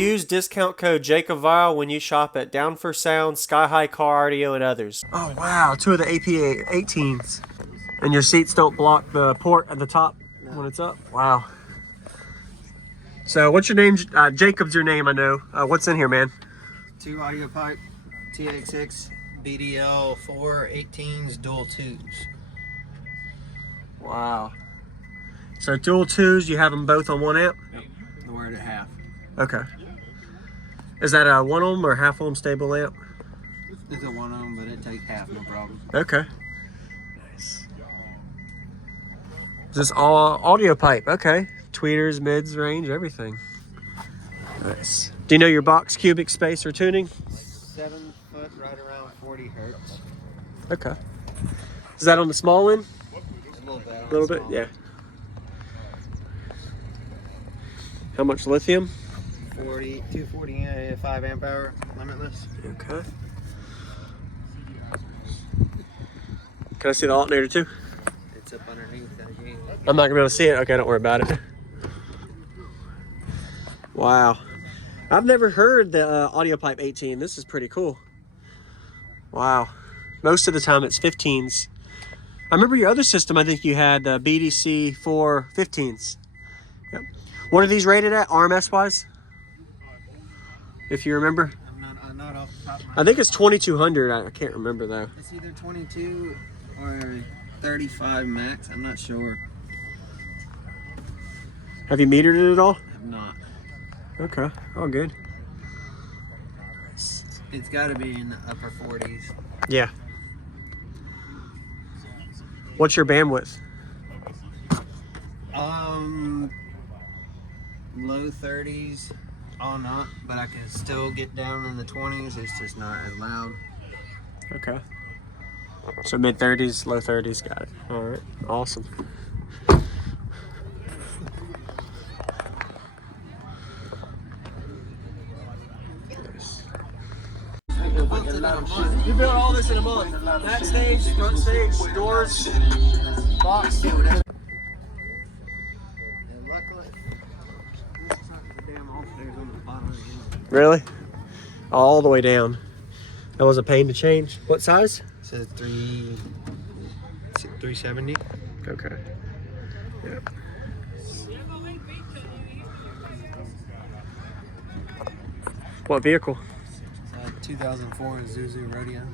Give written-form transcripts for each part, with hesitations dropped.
Use discount code JacobViral when you shop at Down for Sound, SkyHigh Car Audio, and others. Oh wow, 2 of the APA 18s. And your seats don't block the port at the top when it's up? Wow. So what's your name? Jacob's your name, I know. What's in here, man? 2 Audiopipe, TX6, BDL, 4 18s, dual 2s. Wow. So dual 2s, you have them both on 1 amp? Yep. We're at half. Okay. Is that a 1 ohm or half ohm stable amp? It's a 1 ohm, but it takes half, no problem. Okay. Nice. Is this all Audiopipe? Okay. Tweeters, mids, range, everything. Nice. Do you know your box cubic space or tuning? 7 foot, right around 40 hertz. Okay. Is that on the small end? A little bit. A little bit, yeah. How much lithium? 240 5 amp hour, limitless. Okay. Can I see the alternator too? It's up underneath. I'm not gonna be able to see it. Okay, don't worry about it. Wow. I've never heard the Audiopipe 18. This is pretty cool. Wow. Most of the time it's 15s. I remember your other system, I think you had BDC 4 15s. Yep. What are these rated at, RMS wise? If you remember? I'm not off the top of my I think it's 2200. I can't remember though. It's either 22 or 35 max. I'm not sure. Have you metered it at all? I'm not. Okay, all good. It's got to be in the upper 40s. Yeah. What's your bandwidth? Low 30s, all not, but I can still get down in the 20s. It's just not as loud. Okay. So mid 30s, low 30s, got it. All right, awesome. You built all this in a month. Backstage, front stage, doors, box. Really? All the way down. That was a pain to change. What size? It says 370. Okay. Yep. What vehicle? 2004 Izuzu Rodeo.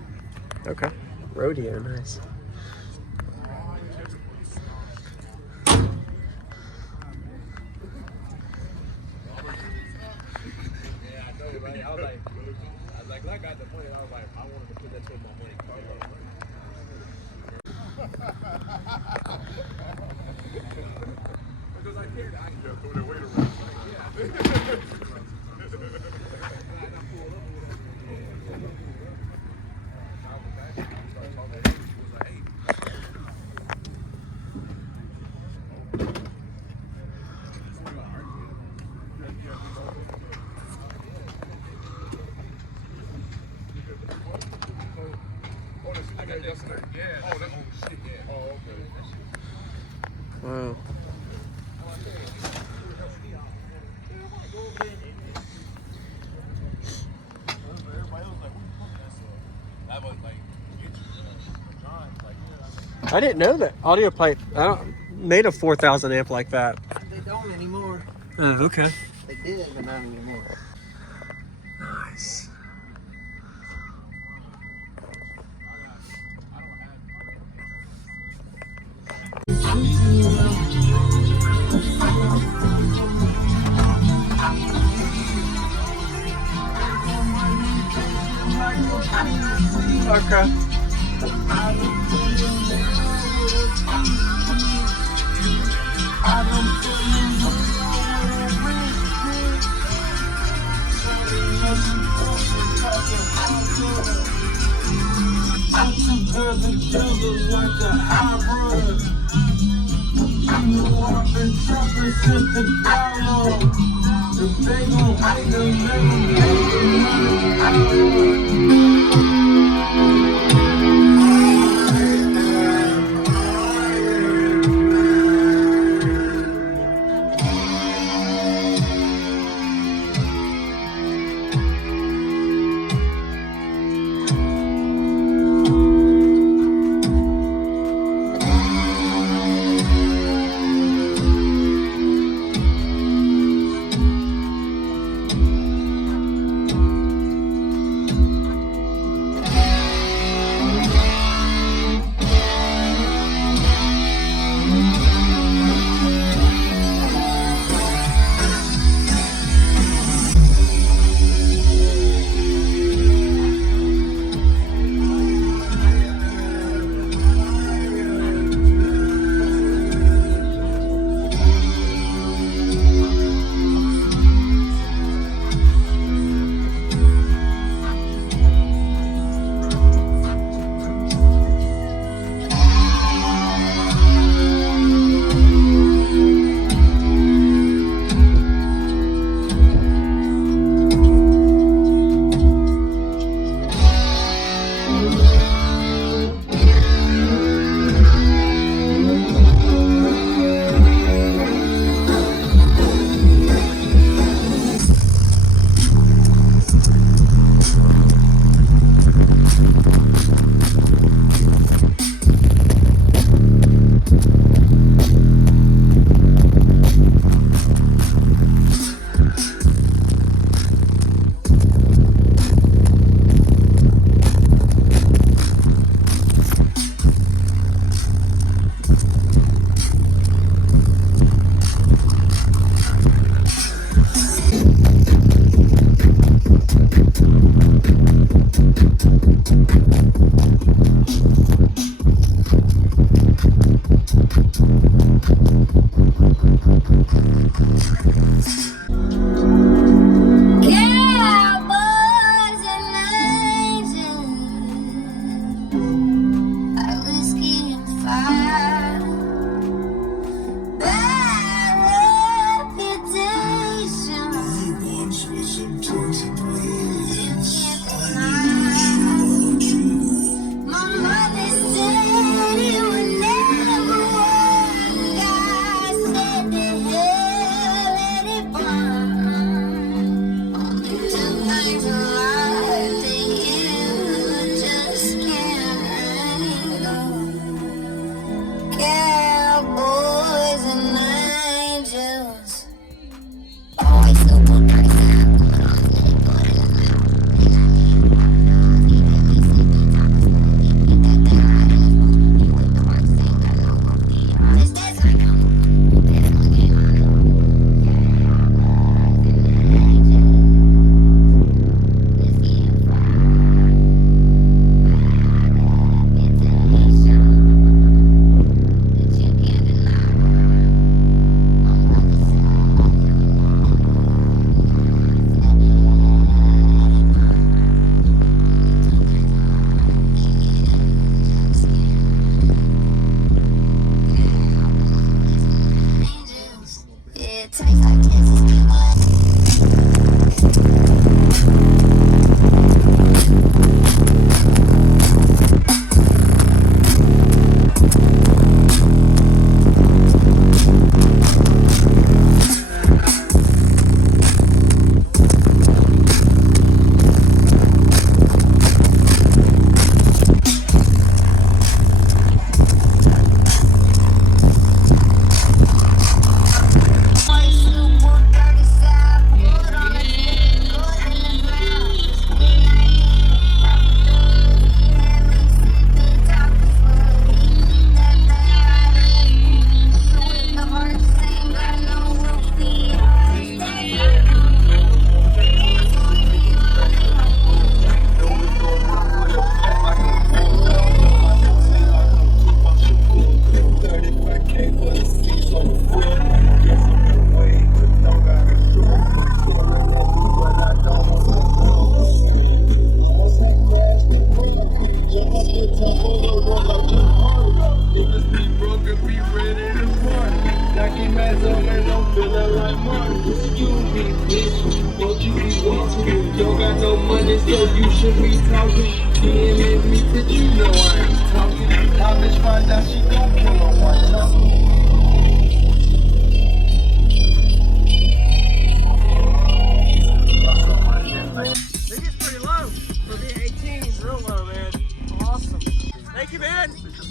Okay. Rodeo, nice. Wow. I didn't know that Audiopipe made a 4,000 amp like that. They don't anymore. Oh, okay. They did, but not anymore. Nice. Okay.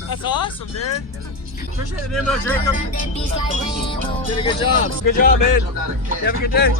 That's awesome, dude. Appreciate the demo, Jacob. Did a good job. Good job, man. You have a good day.